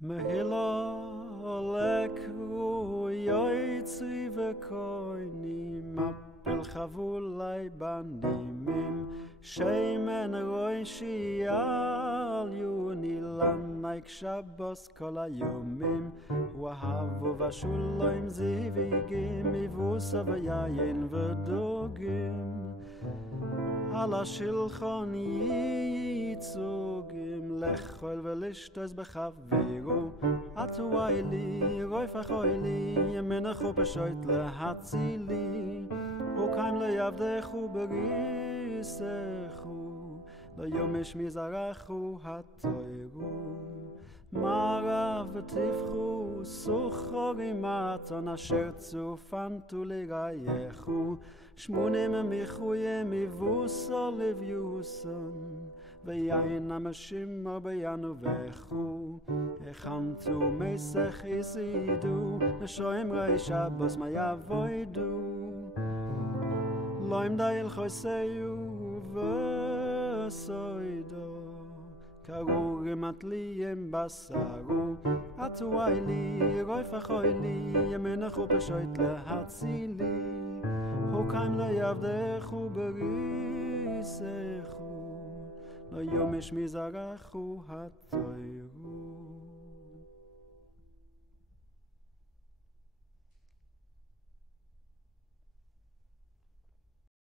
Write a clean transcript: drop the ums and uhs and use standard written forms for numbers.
Mehilolek ru yoytzi v'koini mapil chavulai banimim shemen roishi al yuni lanaik shabbos kol hayomim wahavu vashuloim zivigim ivusa v'yayin v'dogim על השולחן ייצוגים לאכול ולשתות בחברו עטוי לי רויפח אוי לי ימינך ופשוט להצילי וקיים ליעבדךו בריסךו ליומש מזרחו התוירו מערב ותפחו סוחרים מתון אשר צופנתו לרייכו שמונים מחויים מבוסו לביוסון ויין המשימו בינו וכו הכנתו מסך יסידו נשוים ראי שבוס מה יבוידו לא עמדי אל חוסיו וסוידו קרו רימת לי עם בשרו עטוי לי רויפח אוי לי ימינך ופשוט להצילי הוקיים ליעבדךו בריסךו לא יומש מזרחו התוירו